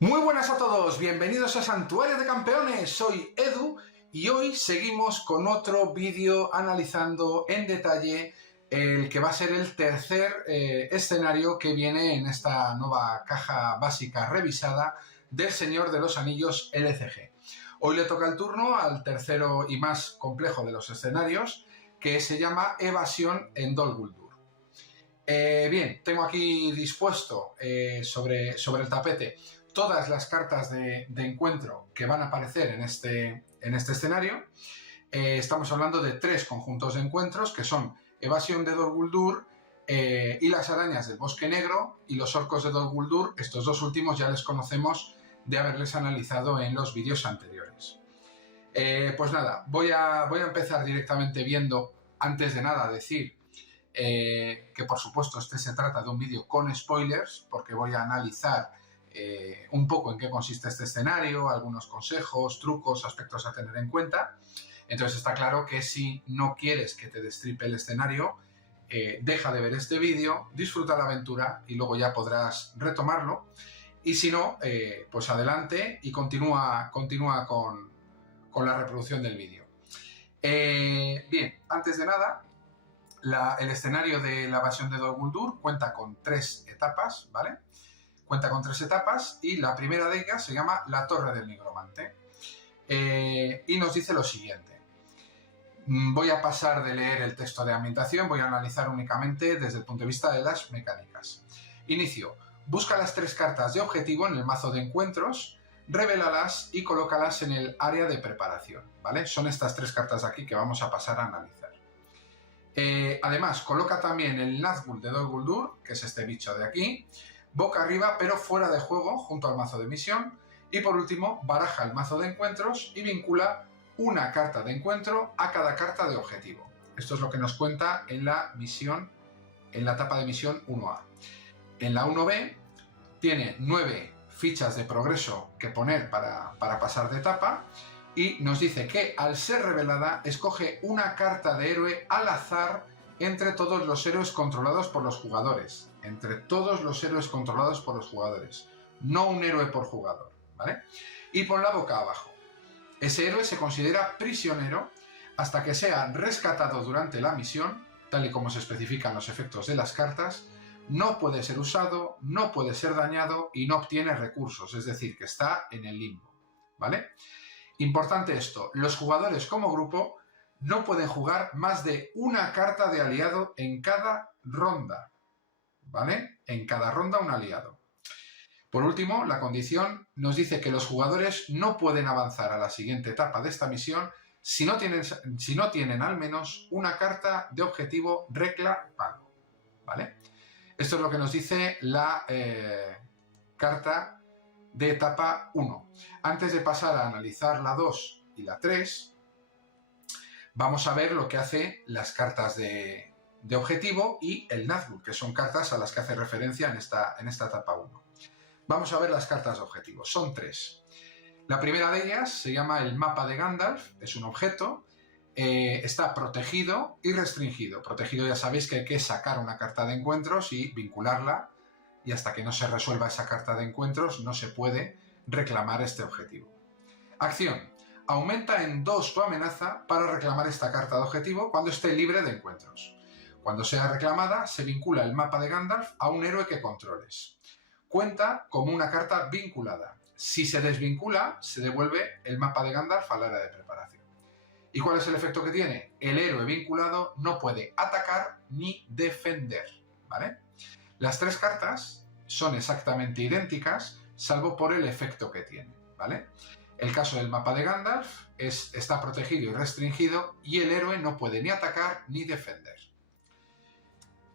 Muy buenas a todos, bienvenidos a Santuario de Campeones, soy Edu y hoy seguimos con otro vídeo analizando en detalle el que va a ser el tercer escenario que viene en esta nueva caja básica revisada del Señor de los Anillos LCG. Hoy le toca el turno al tercero y más complejo de los escenarios, que se llama Evasión en Dol Guldur. Bien, tengo aquí dispuesto sobre el tapete todas las cartas de encuentro que van a aparecer en este escenario. Estamos hablando de 3 conjuntos de encuentros, que son Evasión de Dol Guldur y las arañas del Bosque Negro y los orcos de Dol Guldur. Estos dos últimos ya les conocemos de haberles analizado en los vídeos anteriores. Pues nada, voy a empezar directamente viendo, antes de nada decir que por supuesto se trata de un vídeo con spoilers, porque voy a analizar un poco en qué consiste este escenario, algunos consejos, trucos, aspectos a tener en cuenta. Entonces está claro que si no quieres que te destripe el escenario, deja de ver este vídeo, disfruta la aventura y luego ya podrás retomarlo. Y si no, pues adelante y continúa con la reproducción del vídeo. Bien, antes de nada, el escenario de la Evasión de Dol Guldur cuenta con 3 etapas, ¿vale? Cuenta con 3 etapas y la primera de ellas se llama la Torre del Nigromante. Y nos dice lo siguiente. Voy a pasar de leer el texto de ambientación, voy a analizar únicamente desde el punto de vista de las mecánicas. Inicio. Busca las 3 cartas de objetivo en el mazo de encuentros, revélalas y colócalas en el área de preparación, ¿vale? Son estas 3 cartas de aquí que vamos a pasar a analizar. Además, coloca también el Nazgûl de Dol Guldur, que es este bicho de aquí, boca arriba pero fuera de juego junto al mazo de misión. Y por último, baraja el mazo de encuentros y vincula una carta de encuentro a cada carta de objetivo. Esto es lo que nos cuenta en la misión, en la etapa de misión 1A. En la 1B tiene 9 fichas de progreso que poner para pasar de etapa y nos dice que al ser revelada escoge una carta de héroe al azar entre todos los héroes controlados por los jugadores. Entre todos los héroes controlados por los jugadores. No un héroe por jugador, ¿vale? Y ponla boca abajo. Ese héroe se considera prisionero hasta que sea rescatado durante la misión, tal y como se especifican los efectos de las cartas. No puede ser usado, no puede ser dañado y no obtiene recursos, es decir, que está en el limbo, ¿vale? Importante esto, los jugadores como grupo no pueden jugar más de una carta de aliado en cada ronda, ¿vale? En cada ronda un aliado. Por último, la condición nos dice que los jugadores no pueden avanzar a la siguiente etapa de esta misión si no tienen al menos una carta de objetivo reclamado, ¿vale? Esto es lo que nos dice la carta de etapa 1. Antes de pasar a analizar la 2 y la 3, vamos a ver lo que hace las cartas de objetivo y el Nazgûl, que son cartas a las que hace referencia en esta etapa 1. Vamos a ver las cartas de objetivo. Son 3. La primera de ellas se llama el mapa de Gandalf, es un objeto, está protegido y restringido. Protegido, ya sabéis que hay que sacar una carta de encuentros y vincularla, y hasta que no se resuelva esa carta de encuentros no se puede reclamar este objetivo. Acción. Aumenta en 2 tu amenaza para reclamar esta carta de objetivo cuando esté libre de encuentros. Cuando sea reclamada, se vincula el mapa de Gandalf a un héroe que controles. Cuenta como una carta vinculada. Si se desvincula, se devuelve el mapa de Gandalf al área de preparación. ¿Y cuál es el efecto que tiene? El héroe vinculado no puede atacar ni defender, ¿vale? Las 3 cartas son exactamente idénticas, salvo por el efecto que tiene, ¿vale? El caso del mapa de Gandalf está protegido y restringido y el héroe no puede ni atacar ni defender.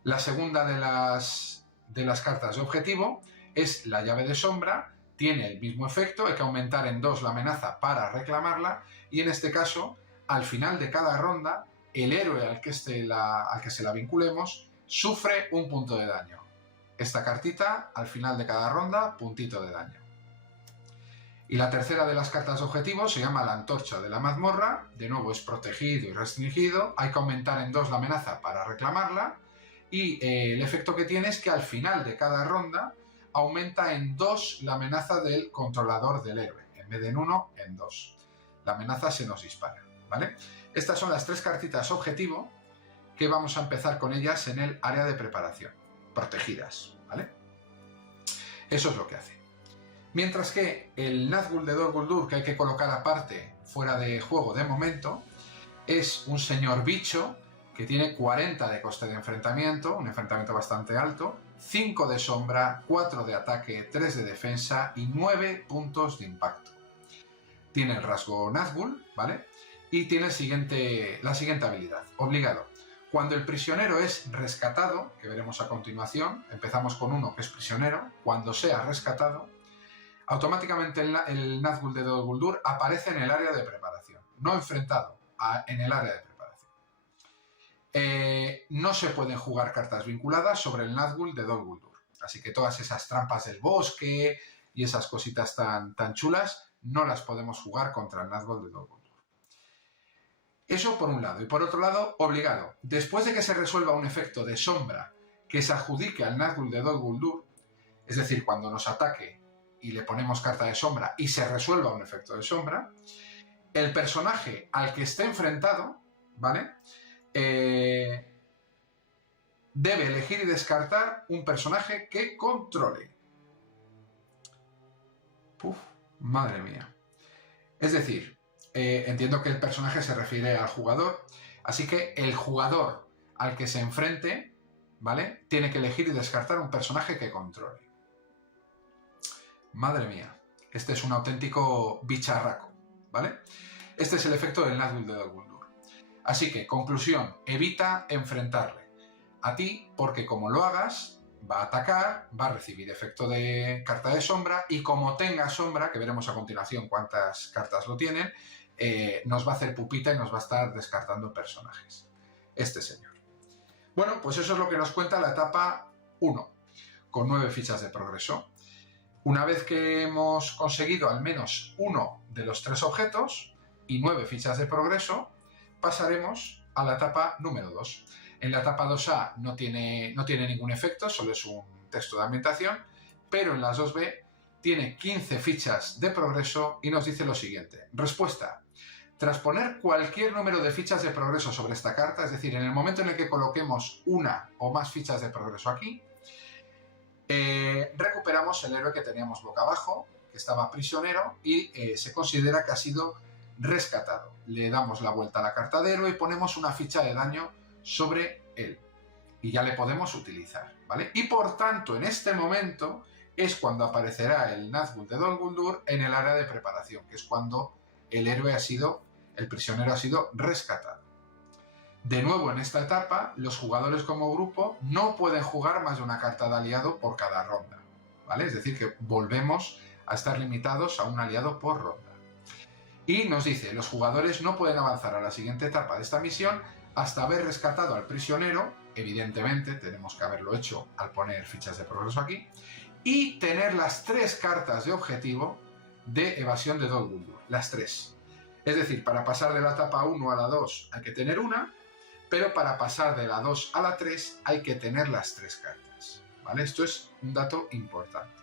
La segunda de las cartas de objetivo es la llave de sombra, tiene el mismo efecto, hay que aumentar en 2 la amenaza para reclamarla y en este caso, al final de cada ronda, el héroe al que se la vinculemos sufre un punto de daño. Esta cartita, al final de cada ronda, puntito de daño. Y la tercera de las cartas de objetivo se llama la antorcha de la mazmorra, de nuevo es protegido y restringido, hay que aumentar en 2 la amenaza para reclamarla y el efecto que tiene es que al final de cada ronda aumenta en 2 la amenaza del controlador del héroe. En vez de en 1, en 2. La amenaza se nos dispara, ¿vale? Estas son las 3 cartitas objetivo que vamos a empezar con ellas en el área de preparación, protegidas, ¿vale? Eso es lo que hace. Mientras que el Nazgûl de Dol Guldur, que hay que colocar aparte, fuera de juego de momento, es un señor bicho que tiene 40 de coste de enfrentamiento, un enfrentamiento bastante alto, 5 de sombra, 4 de ataque, 3 de defensa y 9 puntos de impacto. Tiene el rasgo Nazgûl, ¿vale? Y tiene la siguiente habilidad, obligado. Cuando el prisionero es rescatado, que veremos a continuación, empezamos con uno que es prisionero, cuando sea rescatado, automáticamente el Nazgûl de Dol Guldur aparece en el área de preparación, no enfrentado, en el área de preparación. No se pueden jugar cartas vinculadas sobre el Nazgûl de Dol Guldur, así que todas esas trampas del bosque y esas cositas tan chulas no las podemos jugar contra el Nazgûl de Dol Guldur. Eso por un lado. Y por otro lado, obligado. Después de que se resuelva un efecto de sombra que se adjudique al Nazgûl de Dol Guldur, es decir, cuando nos ataque y le ponemos carta de sombra y se resuelva un efecto de sombra, el personaje al que esté enfrentado, ¿vale? Debe elegir y descartar un personaje que controle. Uf, madre mía. Es decir, entiendo que el personaje se refiere al jugador, así que el jugador al que se enfrente, ¿vale? Tiene que elegir y descartar un personaje que controle. Madre mía, este es un auténtico bicharraco, ¿vale? Este es el efecto del Nazgûl de Dol Guldur. Así que, conclusión, evita enfrentarle a ti, porque como lo hagas, va a atacar, va a recibir efecto de carta de sombra, y como tenga sombra, que veremos a continuación cuántas cartas lo tienen, nos va a hacer pupita y nos va a estar descartando personajes. Este señor. Bueno, pues eso es lo que nos cuenta la etapa 1, con 9 fichas de progreso. Una vez que hemos conseguido al menos uno de los 3 objetos y 9 fichas de progreso, pasaremos a la etapa número 2. En la etapa 2A no tiene ningún efecto, solo es un texto de ambientación, pero en las 2B tiene 15 fichas de progreso y nos dice lo siguiente. Respuesta. Tras poner cualquier número de fichas de progreso sobre esta carta, es decir, en el momento en el que coloquemos una o más fichas de progreso aquí, recuperamos el héroe que teníamos boca abajo, que estaba prisionero, y se considera que ha sido rescatado. Le damos la vuelta a la carta de héroe y ponemos una ficha de daño sobre él. Y ya le podemos utilizar, ¿vale? Y por tanto, en este momento es cuando aparecerá el Nazgûl de Dol Guldur en el área de preparación, que es cuando el prisionero ha sido rescatado. De nuevo, en esta etapa, los jugadores como grupo no pueden jugar más de una carta de aliado por cada ronda, ¿vale? Es decir, que volvemos a estar limitados a un aliado por ronda. Y nos dice, los jugadores no pueden avanzar a la siguiente etapa de esta misión hasta haber rescatado al prisionero, evidentemente tenemos que haberlo hecho al poner fichas de progreso aquí, y tener las 3 cartas de objetivo de evasión de Dol Guldur, las 3. Es decir, para pasar de la etapa 1 a la 2 hay que tener una, pero para pasar de la 2 a la 3 hay que tener las 3 cartas, ¿vale? Esto es un dato importante.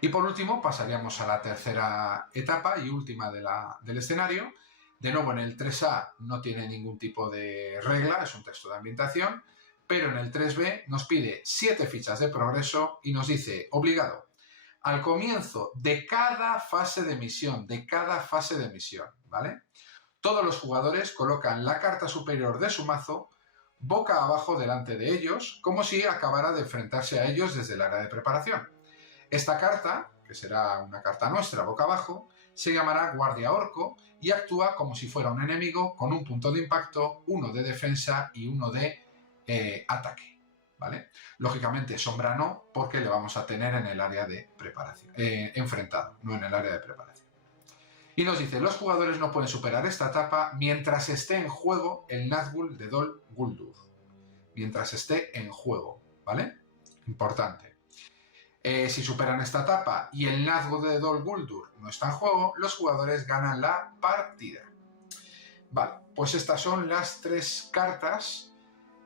Y por último pasaríamos a la tercera etapa y última del escenario. De nuevo, en el 3A no tiene ningún tipo de regla, es un texto de ambientación, pero en el 3B nos pide 7 fichas de progreso y nos dice, obligado, al comienzo de cada fase de misión, ¿vale? Todos los jugadores colocan la carta superior de su mazo boca abajo delante de ellos, como si acabara de enfrentarse a ellos desde el área de preparación. Esta carta, que será una carta nuestra boca abajo, se llamará Guardia Orco y actúa como si fuera un enemigo con un punto de impacto, 1 de defensa y 1 de ataque, ¿vale? Lógicamente sombra no, porque le vamos a tener en el área de preparación, enfrentado, no en el área de preparación. Y nos dice, los jugadores no pueden superar esta etapa mientras esté en juego el Nazgûl de Dol Guldur. Mientras esté en juego, ¿vale? Importante. Si superan esta etapa y el Nazgûl de Dol Guldur no está en juego, los jugadores ganan la partida. Vale, pues estas son las 3 cartas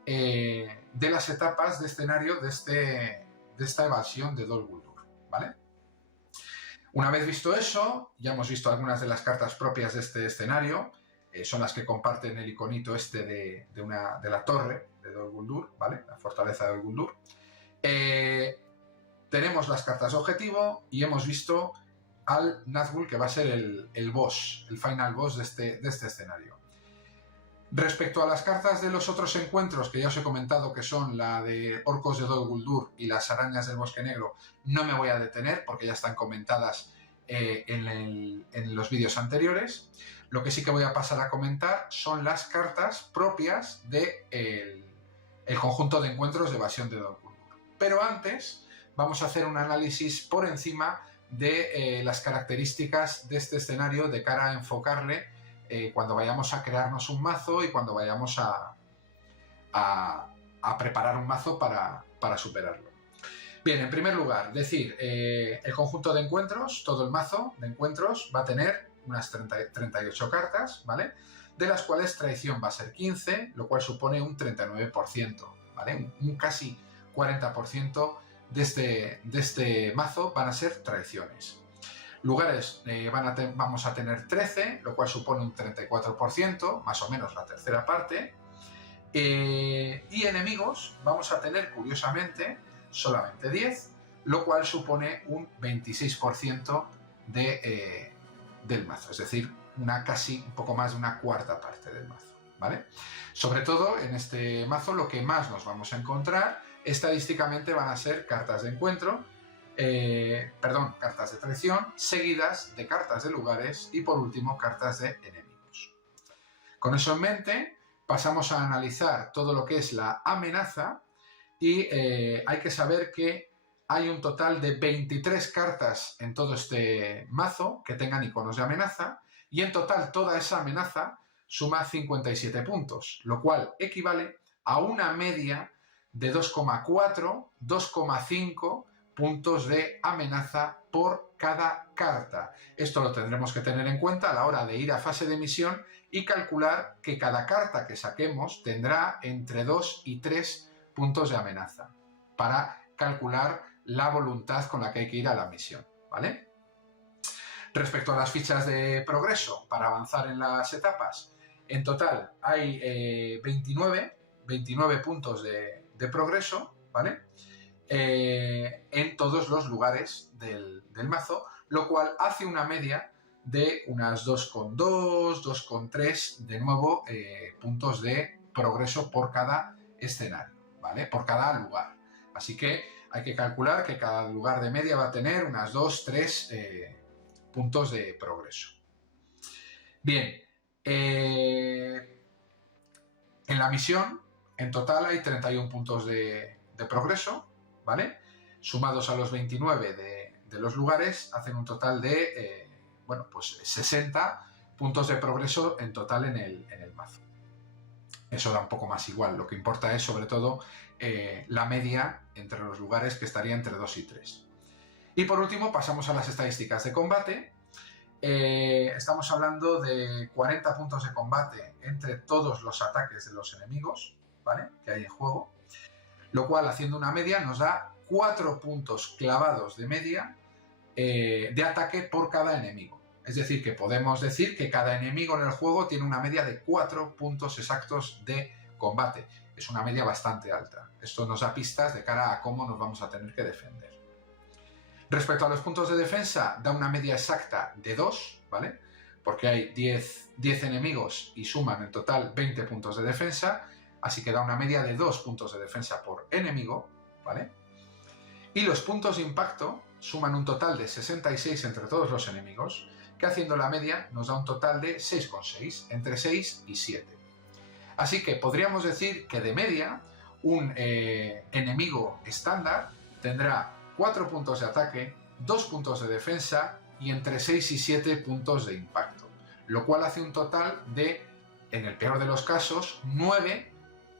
de las etapas de escenario de esta evasión de Dol Guldur, ¿vale? Una vez visto eso, ya hemos visto algunas de las cartas propias de este escenario, son las que comparten el iconito este de la torre de Dol Guldur, ¿vale? La fortaleza de Dol Guldur. Tenemos las cartas de objetivo y hemos visto al Nazgûl, que va a ser el boss, el final boss de este escenario. Respecto a las cartas de los otros encuentros, que ya os he comentado que son la de Orcos de Dol Guldur y las Arañas del Bosque Negro, no me voy a detener porque ya están comentadas en los vídeos anteriores. Lo que sí que voy a pasar a comentar son las cartas propias del conjunto de encuentros de evasión de Dol Guldur. Pero antes vamos a hacer un análisis por encima de las características de este escenario de cara a enfocarle cuando vayamos a crearnos un mazo y cuando vayamos a preparar un mazo para superarlo. Bien, en primer lugar, decir, el conjunto de encuentros, todo el mazo de encuentros va a tener unas 38 cartas, ¿vale? De las cuales traición va a ser 15, lo cual supone un 39%, ¿vale? Un casi 40% de este mazo van a ser traiciones. Lugares vamos a tener 13, lo cual supone un 34%, más o menos la tercera parte. Y enemigos vamos a tener, curiosamente, solamente 10, lo cual supone un 26% del mazo, es decir, un poco más de una cuarta parte del mazo, ¿vale? Sobre todo en este mazo lo que más nos vamos a encontrar estadísticamente van a ser cartas de encuentro, cartas de traición, seguidas de cartas de lugares y por último cartas de enemigos. Con eso en mente pasamos a analizar todo lo que es la amenaza y hay que saber que hay un total de 23 cartas en todo este mazo que tengan iconos de amenaza y en total toda esa amenaza suma 57 puntos, lo cual equivale a una media de 2,4, 2,5 puntos de amenaza por cada carta. Esto lo tendremos que tener en cuenta a la hora de ir a fase de misión y calcular que cada carta que saquemos tendrá entre 2 y 3 puntos de amenaza para calcular la voluntad con la que hay que ir a la misión, ¿vale? Respecto a las fichas de progreso para avanzar en las etapas, en total hay 29 puntos de progreso, ¿vale? En todos los lugares del mazo, lo cual hace una media de unas 2,2, 2,3 de nuevo puntos de progreso por cada escenario, ¿vale? Por cada lugar. Así que hay que calcular que cada lugar de media va a tener unas 2, 3 puntos de progreso. Bien, en la misión en total hay 31 puntos de progreso, ¿vale? Sumados a los 29 de los lugares, hacen un total de 60 puntos de progreso en total en el mazo. Eso da un poco más igual, lo que importa es sobre todo la media entre los lugares, que estaría entre 2 y 3. Y por último pasamos a las estadísticas de combate. Estamos hablando de 40 puntos de combate entre todos los ataques de los enemigos, ¿vale?, que hay en juego, lo cual haciendo una media nos da 4 puntos clavados de media de ataque por cada enemigo. Es decir, que podemos decir que cada enemigo en el juego tiene una media de 4 puntos exactos de combate. Es una media bastante alta. Esto nos da pistas de cara a cómo nos vamos a tener que defender. Respecto a los puntos de defensa, da una media exacta de 2, ¿vale? Porque hay 10 enemigos y suman en total 20 puntos de defensa, así que da una media de 2 puntos de defensa por enemigo, ¿vale? Y los puntos de impacto suman un total de 66 entre todos los enemigos, que haciendo la media nos da un total de 6,6, entre 6 y 7. Así que podríamos decir que de media un enemigo estándar tendrá 4 puntos de ataque, 2 puntos de defensa y entre 6 y 7 puntos de impacto, lo cual hace un total de, en el peor de los casos, 9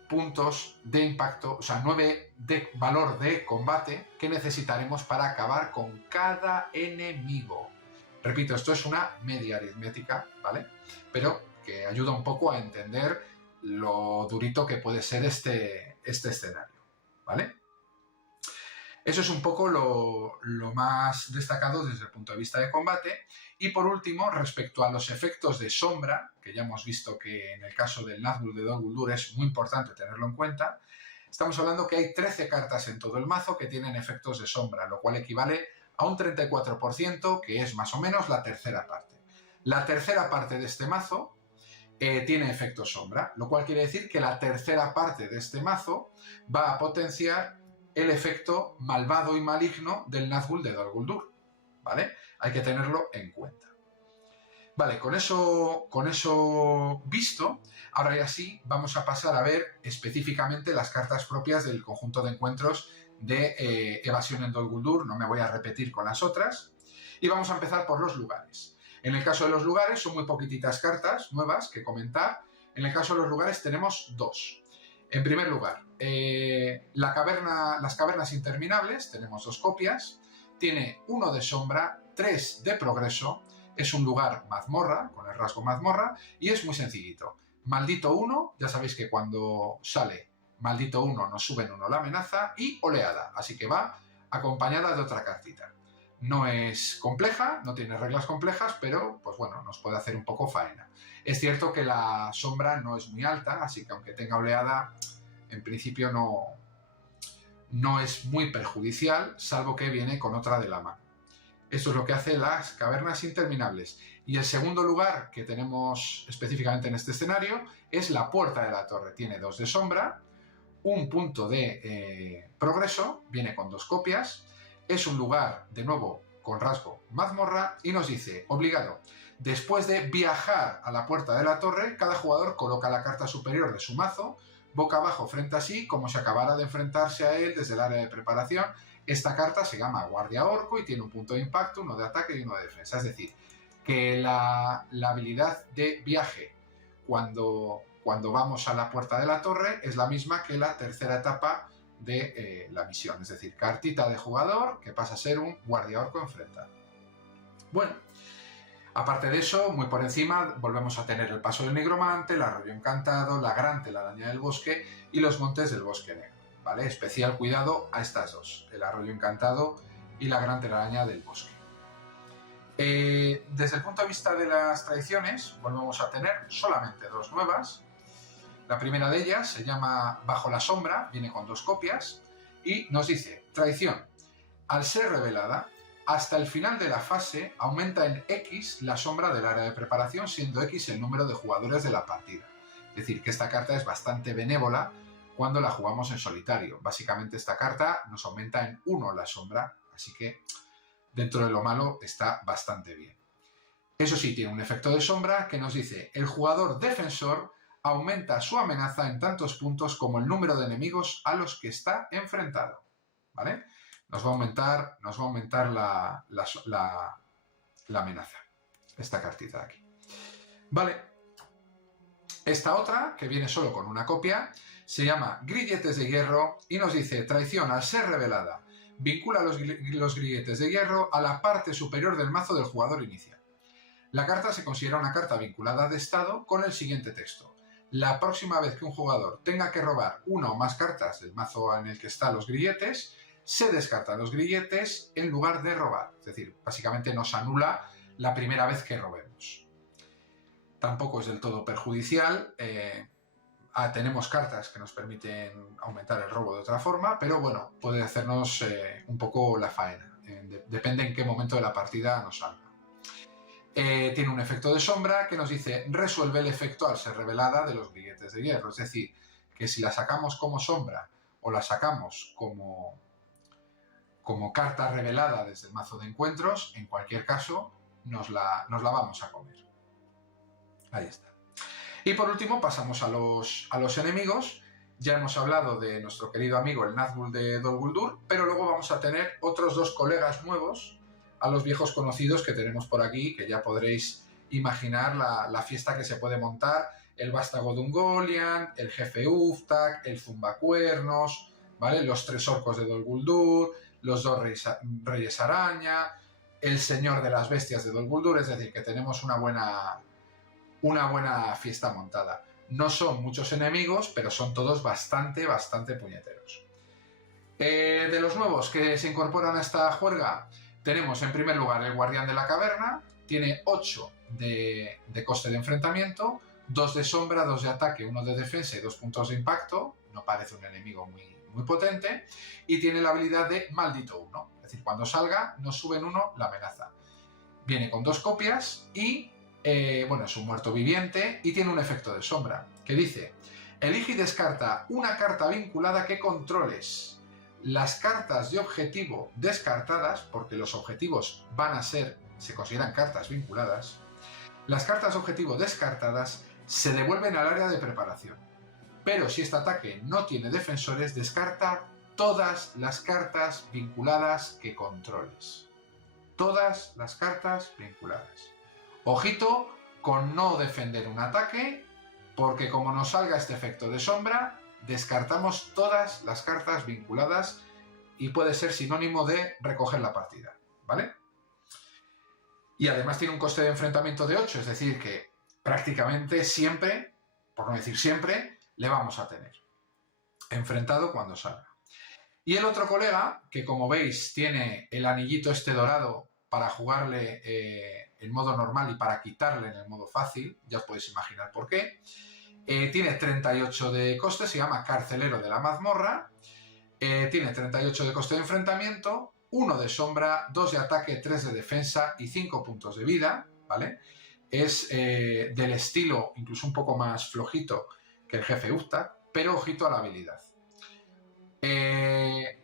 puntos de impacto, o sea, 9 de valor de combate que necesitaremos para acabar con cada enemigo. Repito, esto es una media aritmética, ¿vale? Pero que ayuda un poco a entender lo durito que puede ser este escenario, ¿vale? Eso es un poco lo más destacado desde el punto de vista de combate. Y por último, respecto a los efectos de sombra, que ya hemos visto que en el caso del Nazgûl de Dol Guldur es muy importante tenerlo en cuenta, estamos hablando que hay 13 cartas en todo el mazo que tienen efectos de sombra, lo cual equivale a un 34%, que es más o menos la tercera parte. La tercera parte de este mazo tiene efecto sombra, lo cual quiere decir que la tercera parte de este mazo va a potenciar el efecto malvado y maligno del Nazgûl de Dol Guldur, ¿vale? Hay que tenerlo en cuenta. Vale, con eso visto, ahora ya sí vamos a pasar a ver específicamente las cartas propias del conjunto de encuentros de evasión en Dol Guldur. No me voy a repetir con las otras. Y vamos a empezar por los lugares. En el caso de los lugares son muy poquititas cartas nuevas que comentar. En el caso de los lugares tenemos dos. En primer lugar, las cavernas interminables, tenemos 2 copias. Tiene 1 de sombra, 3 de progreso. Es un lugar mazmorra, con el rasgo mazmorra, y es muy sencillito. Maldito 1, ya sabéis que cuando sale Maldito 1 nos suben 1 la amenaza, y oleada, así que va acompañada de otra cartita. No es compleja, no tiene reglas complejas, pero pues bueno, nos puede hacer un poco faena. Es cierto que la sombra no es muy alta, así que aunque tenga oleada, en principio no es muy perjudicial, salvo que viene con otra de la mano. Eso es lo que hace las cavernas interminables. Y el segundo lugar que tenemos específicamente en este escenario es la Puerta de la Torre. Tiene 2 de sombra, 1 punto de progreso, viene con 2 copias. Es un lugar, de nuevo, con rasgo mazmorra y nos dice, obligado, después de viajar a la Puerta de la Torre, cada jugador coloca la carta superior de su mazo boca abajo frente a sí, como si acabara de enfrentarse a él desde el área de preparación. Esta carta se llama Guardia Orco y tiene un punto de impacto, 1 de ataque y 1 de defensa. Es decir, que la habilidad de viaje cuando vamos a la Puerta de la Torre es la misma que la tercera etapa de la misión. Es decir, cartita de jugador que pasa a ser un Guardia Orco enfrentado. Bueno, aparte de eso, muy por encima, volvemos a tener el Paso del Nigromante, el Arroyo Encantado, la Gran Telaraña del Bosque y los Montes del Bosque Negro. ¿Vale? Especial cuidado a estas 2, el Arroyo Encantado y la Gran Telaraña del Bosque. Desde el punto de vista de las tradiciones, volvemos a tener solamente 2 nuevas. La primera de ellas se llama Bajo la Sombra, viene con 2 copias y nos dice, tradición, al ser revelada, hasta el final de la fase aumenta en X la sombra del área de preparación, siendo X el número de jugadores de la partida. Es decir, que esta carta es bastante benévola cuando la jugamos en solitario. Básicamente esta carta nos aumenta en 1 la sombra, así que dentro de lo malo está bastante bien. Eso sí, tiene un efecto de sombra que nos dice, el jugador defensor aumenta su amenaza en tantos puntos como el número de enemigos a los que está enfrentado. ¿Vale? Nos va a aumentar la amenaza, esta cartita de aquí. Vale. Esta otra, que viene solo con 1 copia, se llama Grilletes de Hierro y nos dice, traición al ser revelada, vincula los grilletes de hierro a la parte superior del mazo del jugador inicial. La carta se considera una carta vinculada de estado con el siguiente texto. La próxima vez que un jugador tenga que robar 1 o más cartas del mazo en el que están los grilletes, se descartan los grilletes en lugar de robar. Es decir, básicamente nos anula la primera vez que robemos. Tampoco es del todo perjudicial. Tenemos cartas que nos permiten aumentar el robo de otra forma, pero bueno, puede hacernos un poco la faena. Depende en qué momento de la partida nos salga. Tiene un efecto de sombra que nos dice resuelve el efecto al ser revelada de los grilletes de hierro. Es decir, que si la sacamos como sombra o la sacamos como carta revelada desde el mazo de encuentros, en cualquier caso nos la vamos a comer. Ahí está. Y por último pasamos a los enemigos. Ya hemos hablado de nuestro querido amigo el Nazgûl de Dol Guldur, pero luego vamos a tener otros 2 colegas nuevos a los viejos conocidos que tenemos por aquí, que ya podréis imaginar la fiesta que se puede montar. El Vástago de Ungoliant, el Jefe Uftak, el Zumbacuernos, ¿vale? Los 3 orcos de Dol Guldur, los 2 reyes araña, el Señor de las Bestias de Dol Guldur, es decir, que tenemos una buena fiesta montada. No son muchos enemigos, pero son todos bastante puñeteros. De los nuevos que se incorporan a esta juerga, tenemos en primer lugar el Guardián de la Caverna, tiene 8 de coste de enfrentamiento, 2 de sombra, 2 de ataque, 1 de defensa y 2 puntos de impacto, no parece un enemigo muy potente, y tiene la habilidad de Maldito 1, es decir, cuando salga nos suben 1 la amenaza. Viene con 2 copias y, bueno, es un muerto viviente y tiene un efecto de sombra, que dice: elige y descarta una carta vinculada que controles. Las cartas de objetivo descartadas, porque los objetivos se consideran cartas vinculadas, las cartas de objetivo descartadas se devuelven al área de preparación. Pero si este ataque no tiene defensores, descarta todas las cartas vinculadas que controles. Todas las cartas vinculadas. Ojito con no defender un ataque, porque como nos salga este efecto de sombra, descartamos todas las cartas vinculadas y puede ser sinónimo de recoger la partida, ¿vale? Y además tiene un coste de enfrentamiento de 8, es decir, que prácticamente siempre, por no decir siempre, le vamos a tener enfrentado cuando salga. Y el otro colega, que como veis tiene el anillito este dorado para jugarle en modo normal y para quitarle en el modo fácil, ya os podéis imaginar por qué, tiene 38 de coste, se llama Carcelero de la Mazmorra, tiene 38 de coste de enfrentamiento, 1 de sombra, 2 de ataque, 3 de defensa y 5 puntos de vida, ¿vale? Es del estilo incluso un poco más flojito que el jefe Uftak, pero ojito a la habilidad.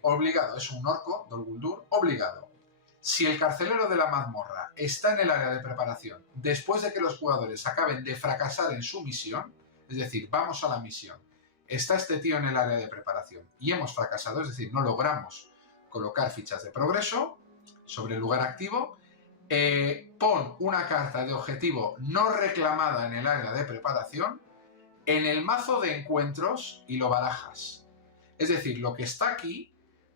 Obligado, es un orco, Dol Guldur, obligado. Si el carcelero de la mazmorra está en el área de preparación después de que los jugadores acaben de fracasar en su misión, es decir, vamos a la misión, está este tío en el área de preparación y hemos fracasado, es decir, no logramos colocar fichas de progreso sobre el lugar activo, pon una carta de objetivo no reclamada en el área de preparación en el mazo de encuentros y lo barajas. Es decir, lo que está aquí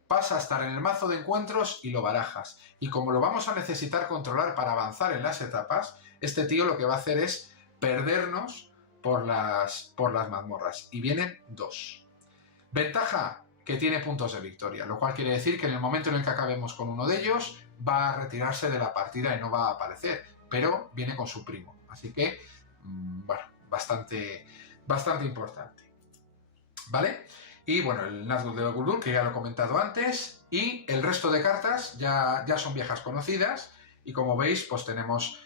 pasa a estar en el mazo de encuentros y lo barajas. Y como lo vamos a necesitar controlar para avanzar en las etapas, este tío lo que va a hacer es perdernos por las mazmorras. Y vienen 2. Ventaja, que tiene puntos de victoria, lo cual quiere decir que en el momento en el que acabemos con uno de ellos, va a retirarse de la partida y no va a aparecer, pero viene con su primo. Así que, bueno, bastante importante. ¿Vale? Y bueno, el Nazgûl de Dol Guldur, que ya lo he comentado antes, y el resto de cartas ya son viejas conocidas, y como veis, pues tenemos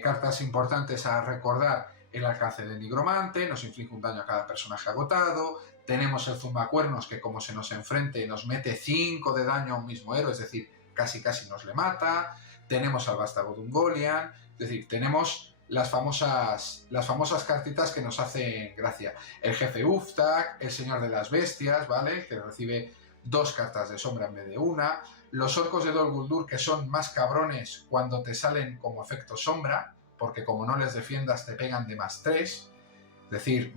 cartas importantes a recordar: el alcance del nigromante, nos inflige un daño a cada personaje agotado, tenemos el zumbacuernos, que como se nos enfrente nos mete 5 de daño a un mismo héroe, es decir, casi nos le mata, tenemos al vástago de Ungoliant, es decir, tenemos las famosas cartitas que nos hacen gracia. El jefe Uftak, el señor de las bestias, ¿vale? Que recibe 2 cartas de sombra en vez de una. Los orcos de Dol Guldur, que son más cabrones cuando te salen como efecto sombra, porque como no les defiendas te pegan de +3. Es decir,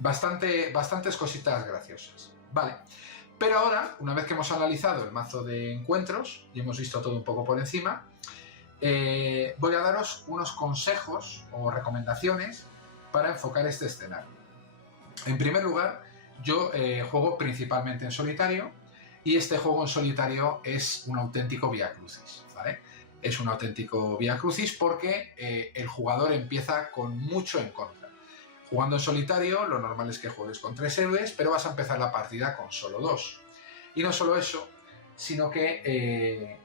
bastantes cositas graciosas. Vale. Pero ahora, una vez que hemos analizado el mazo de encuentros y hemos visto todo un poco por encima, voy a daros unos consejos o recomendaciones para enfocar este escenario. En primer lugar, yo juego principalmente en solitario, y este juego en solitario es un auténtico viacrucis, ¿vale? Es un auténtico viacrucis porque el jugador empieza con mucho en contra. Jugando en solitario, lo normal es que juegues con 3 héroes, pero vas a empezar la partida con solo 2. Y no solo eso, sino que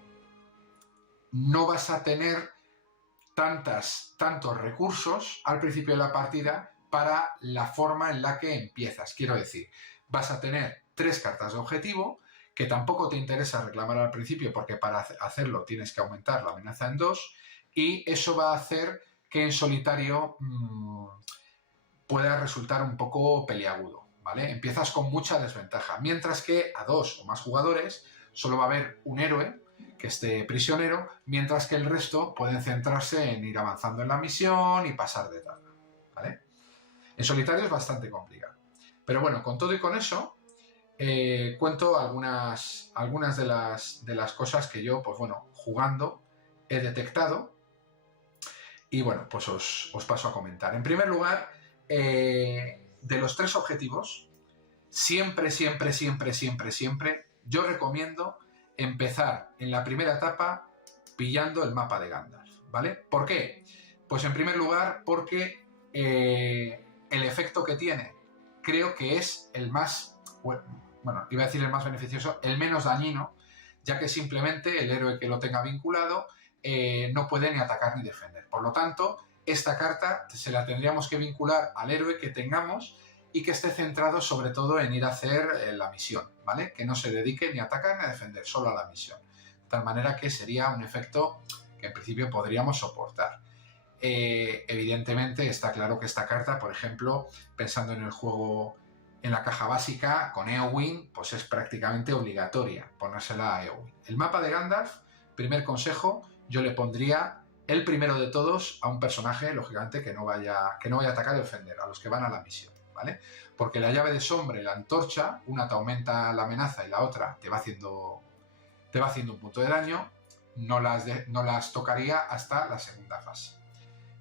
no vas a tener tantos recursos al principio de la partida para la forma en la que empiezas. Quiero decir, vas a tener 3 cartas de objetivo, que tampoco te interesa reclamar al principio porque para hacerlo tienes que aumentar la amenaza en 2, y eso va a hacer que en solitario pueda resultar un poco peliagudo, ¿vale? Empiezas con mucha desventaja, mientras que a 2 o más jugadores solo va a haber un héroe que esté prisionero, mientras que el resto pueden centrarse en ir avanzando en la misión y pasar de etapa, ¿vale? En solitario es bastante complicado. Pero bueno, con todo y con eso, cuento algunas de las cosas que yo, pues bueno, jugando he detectado, y bueno, pues os paso a comentar. En primer lugar, de los 3 objetivos, siempre, siempre, siempre, siempre, siempre, yo recomiendo empezar en la primera etapa pillando el mapa de Gandalf, ¿vale? ¿Por qué? Pues en primer lugar porque el efecto que tiene creo que es el más, bueno, iba a decir el más beneficioso, el menos dañino, ya que simplemente el héroe que lo tenga vinculado no puede ni atacar ni defender. Por lo tanto, esta carta se la tendríamos que vincular al héroe que tengamos y que esté centrado sobre todo en ir a hacer la misión, ¿vale? Que no se dedique ni a atacar ni a defender, solo a la misión. De tal manera que sería un efecto que en principio podríamos soportar. Evidentemente está claro que esta carta, por ejemplo, pensando en el juego en la caja básica, con Eowyn, pues es prácticamente obligatoria ponérsela a Eowyn. El mapa de Gandalf, primer consejo, yo le pondría el primero de todos a un personaje, lógicamente, que no vaya a atacar y defender, a los que van a la misión, ¿vale? Porque la llave de sombra y la antorcha, una te aumenta la amenaza y la otra te va haciendo un punto de daño, no las tocaría hasta la segunda fase.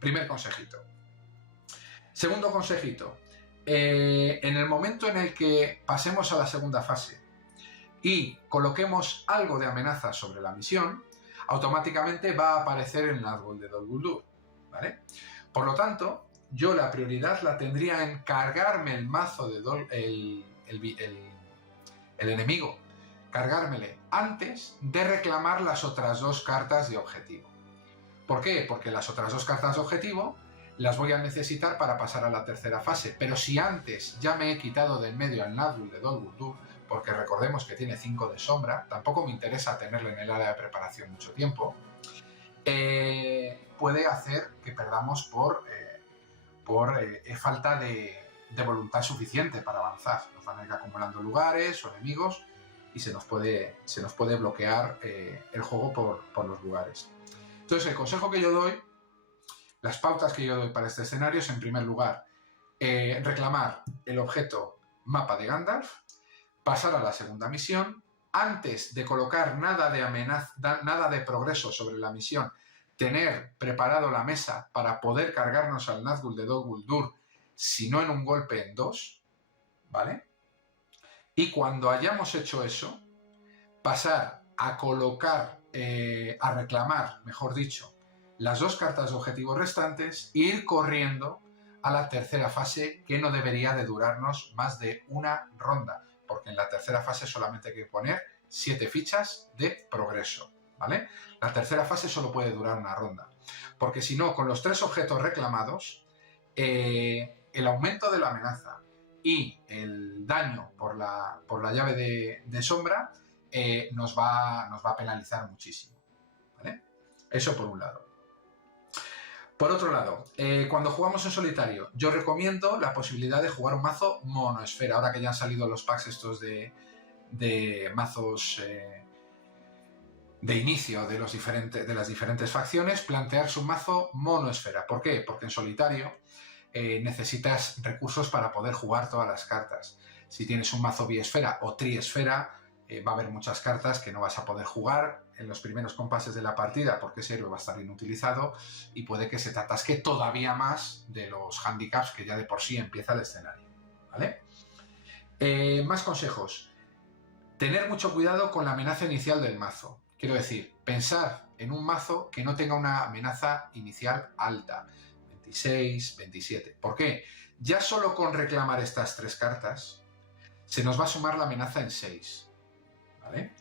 Primer consejito. Segundo consejito. En el momento en el que pasemos a la segunda fase y coloquemos algo de amenaza sobre la misión, automáticamente va a aparecer el Nazgûl de Dol Guldur, ¿vale? Por lo tanto, yo la prioridad la tendría en cargarme el mazo de el enemigo, cargármele antes de reclamar las otras dos cartas de objetivo. ¿Por qué? Porque las otras dos cartas de objetivo las voy a necesitar para pasar a la tercera fase, pero si antes ya me he quitado de en medio al Nazgûl de Dol Guldur, porque recordemos que tiene 5 de sombra, tampoco me interesa tenerle en el área de preparación mucho tiempo, puede hacer que perdamos por falta de voluntad suficiente para avanzar. Nos van a ir acumulando lugares o enemigos y se nos puede bloquear el juego por los lugares. Entonces, el consejo que yo doy, las pautas que yo doy para este escenario es, en primer lugar, reclamar el objeto mapa de Gandalf, pasar a la segunda misión, antes de colocar nada de amenaza, nada de progreso sobre la misión, tener preparado la mesa para poder cargarnos al Nazgûl de Dol Guldur, si no en un golpe, en 2, ¿vale? Y cuando hayamos hecho eso, pasar a colocar, a reclamar, mejor dicho, las 2 cartas de objetivo restantes e ir corriendo a la tercera fase, que no debería de durarnos más de una ronda, porque en la tercera fase solamente hay que poner 7 fichas de progreso, ¿vale? La tercera fase solo puede durar una ronda, porque si no, con los 3 objetos reclamados, el aumento de la amenaza y el daño por la llave de sombra nos va a penalizar muchísimo, ¿vale? Eso por un lado. Por otro lado, cuando jugamos en solitario, yo recomiendo la posibilidad de jugar un mazo monoesfera, ahora que ya han salido los packs estos de mazos de inicio de las diferentes facciones, plantearse un mazo monoesfera. ¿Por qué? Porque en solitario necesitas recursos para poder jugar todas las cartas. Si tienes un mazo biesfera o triesfera, va a haber muchas cartas que no vas a poder jugar en los primeros compases de la partida porque ese héroe va a estar inutilizado y puede que se te atasque todavía más de los handicaps que ya de por sí empieza el escenario, ¿vale? Más consejos. Tener mucho cuidado con la amenaza inicial del mazo. Quiero decir, pensar en un mazo que no tenga una amenaza inicial alta, 26, 27. ¿Por qué? Ya solo con reclamar estas 3 cartas se nos va a sumar la amenaza en 6, ¿vale?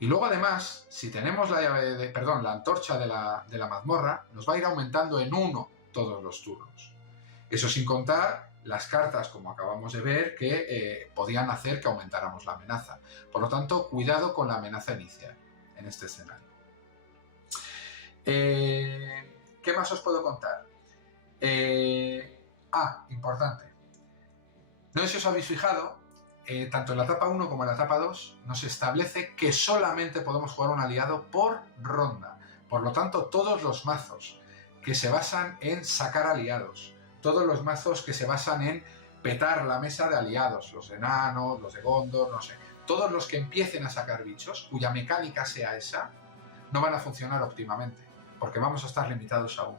Y luego además, si tenemos la antorcha de la mazmorra, nos va a ir aumentando en 1 todos los turnos. Eso sin contar las cartas, como acabamos de ver, que podían hacer que aumentáramos la amenaza. Por lo tanto, cuidado con la amenaza inicial en este escenario. ¿Qué más os puedo contar? Importante. No sé si os habéis fijado, tanto en la etapa 1 como en la etapa 2 nos establece que solamente podemos jugar un aliado por ronda. Por lo tanto, todos los mazos que se basan en sacar aliados, todos los mazos que se basan en petar la mesa de aliados, los de enanos, los de Gondor, no sé, todos los que empiecen a sacar bichos, cuya mecánica sea esa, no van a funcionar óptimamente, porque vamos a estar limitados a 1.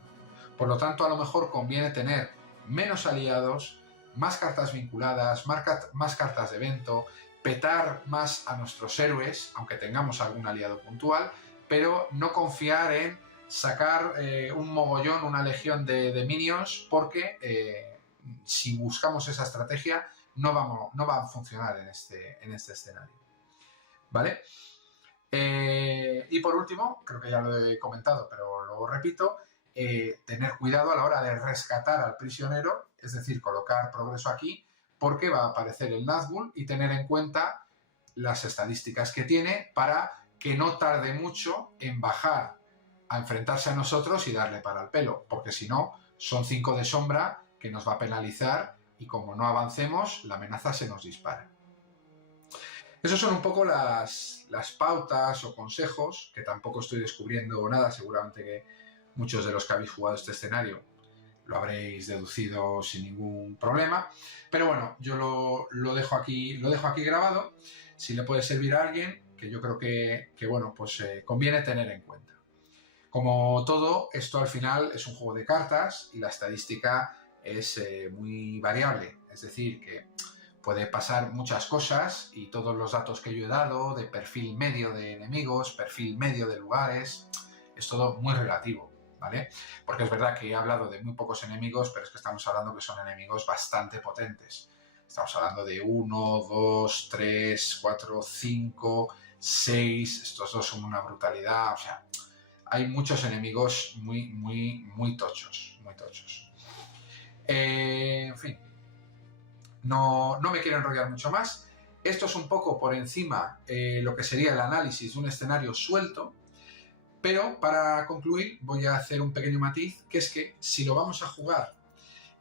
Por lo tanto, a lo mejor conviene tener menos aliados más cartas vinculadas, más cartas de evento, petar más a nuestros héroes, aunque tengamos algún aliado puntual, pero no confiar en sacar un mogollón, una legión de minions, porque si buscamos esa estrategia no va a funcionar en este escenario. ¿Vale? Y por último, creo que ya lo he comentado, pero lo repito, tener cuidado a la hora de rescatar al prisionero, es decir, colocar progreso aquí, porque va a aparecer el Nazgûl, y tener en cuenta las estadísticas que tiene para que no tarde mucho en bajar a enfrentarse a nosotros y darle para el pelo, porque si no, son 5 de sombra que nos va a penalizar y como no avancemos, la amenaza se nos dispara. Esos son un poco las pautas o consejos, que tampoco estoy descubriendo nada, seguramente que muchos de los que habéis jugado este escenario lo habréis deducido sin ningún problema, pero bueno, yo lo dejo aquí grabado. Si le puede servir a alguien, que yo creo que bueno, pues conviene tener en cuenta. Como todo, esto al final es un juego de cartas y la estadística es muy variable, es decir, que puede pasar muchas cosas y todos los datos que yo he dado de perfil medio de enemigos, perfil medio de lugares, es todo muy relativo, ¿vale? Porque es verdad que he hablado de muy pocos enemigos, pero es que estamos hablando que son enemigos bastante potentes. Estamos hablando de 1, 2, 3, 4, 5, 6, estos dos son una brutalidad, o sea, hay muchos enemigos muy tochos, muy tochos. En fin, no me quiero enrollar mucho más. Esto es un poco por encima lo que sería el análisis de un escenario suelto, pero para concluir voy a hacer un pequeño matiz, que es que si lo vamos a jugar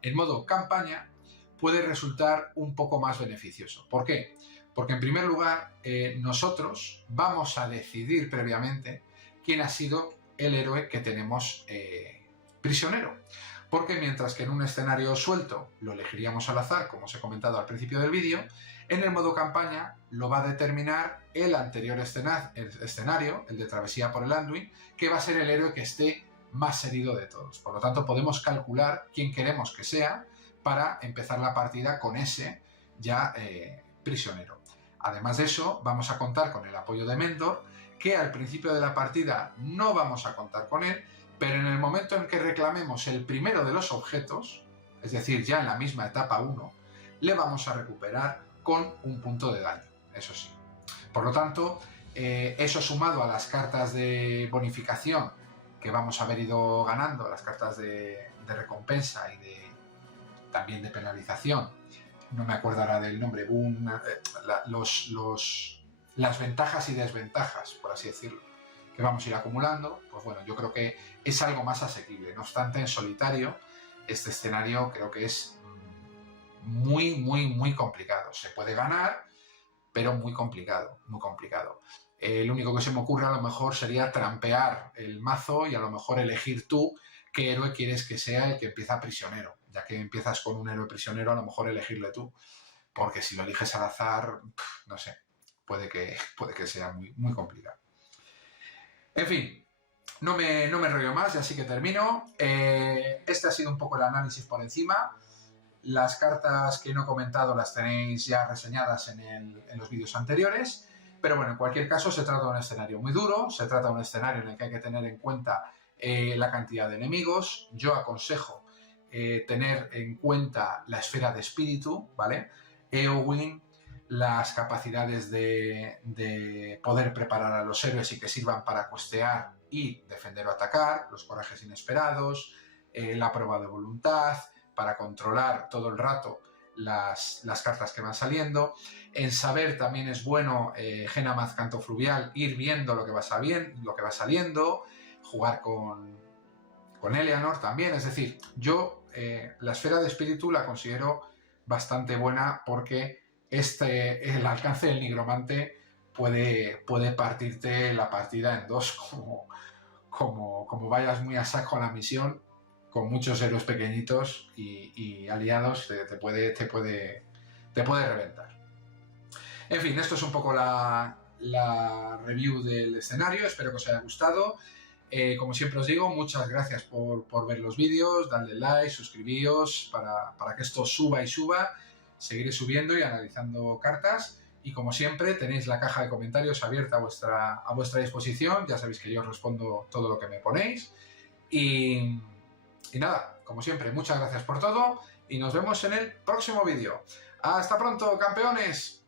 en modo campaña, puede resultar un poco más beneficioso. ¿Por qué? Porque en primer lugar, nosotros vamos a decidir previamente quién ha sido el héroe que tenemos prisionero. Porque mientras que en un escenario suelto lo elegiríamos al azar, como os he comentado al principio del vídeo, en el modo campaña lo va a determinar el anterior escenario, el de Travesía por el Anduin, que va a ser el héroe que esté más herido de todos. Por lo tanto, podemos calcular quién queremos que sea para empezar la partida con ese ya prisionero. Además de eso, vamos a contar con el apoyo de Mentor, que al principio de la partida no vamos a contar con él, pero en el momento en que reclamemos el primero de los objetos, es decir, ya en la misma etapa 1, le vamos a recuperar con un punto de daño, eso sí. Por lo tanto, eso sumado a las cartas de bonificación que vamos a haber ido ganando, las cartas de recompensa y también de penalización, no me acuerdo ahora del nombre, las ventajas y desventajas, por así decirlo, que vamos a ir acumulando, pues bueno, yo creo que es algo más asequible. No obstante, en solitario, este escenario creo que es muy complicado. Se puede ganar, pero muy complicado, muy complicado. Lo único que se me ocurre a lo mejor sería trampear el mazo y a lo mejor elegir tú qué héroe quieres que sea el que empieza prisionero. Ya que empiezas con un héroe prisionero, a lo mejor elegirle tú. Porque si lo eliges al azar, no sé, puede que sea muy complicado. En fin, no me enrollo más, ya sí que termino. Este ha sido un poco el análisis por encima. Las cartas que no he comentado las tenéis ya reseñadas en los vídeos anteriores. Pero bueno, en cualquier caso se trata de un escenario muy duro, se trata de un escenario en el que hay que tener en cuenta la cantidad de enemigos. Yo aconsejo tener en cuenta la esfera de espíritu, ¿vale? Eowyn, las capacidades de poder preparar a los héroes y que sirvan para costear y defender o atacar, los corajes inesperados, la prueba de voluntad, para controlar todo el rato las cartas que van saliendo. En saber también es bueno, Genamath Canto Fluvial, ir viendo lo que va saliendo, jugar con Eleanor también. Es decir, yo la esfera de espíritu la considero bastante buena porque el alcance del nigromante puede partirte la partida en dos, como vayas muy a saco a la misión, con muchos héroes pequeñitos y aliados, te puede reventar. En fin, esto es un poco la review del escenario, espero que os haya gustado. Como siempre os digo, muchas gracias por ver los vídeos, dadle like, suscribíos para que esto suba y suba. Seguiré subiendo y analizando cartas. Y como siempre, tenéis la caja de comentarios abierta a vuestra disposición. Ya sabéis que yo os respondo todo lo que me ponéis. Y nada, como siempre, muchas gracias por todo y nos vemos en el próximo vídeo. ¡Hasta pronto, campeones!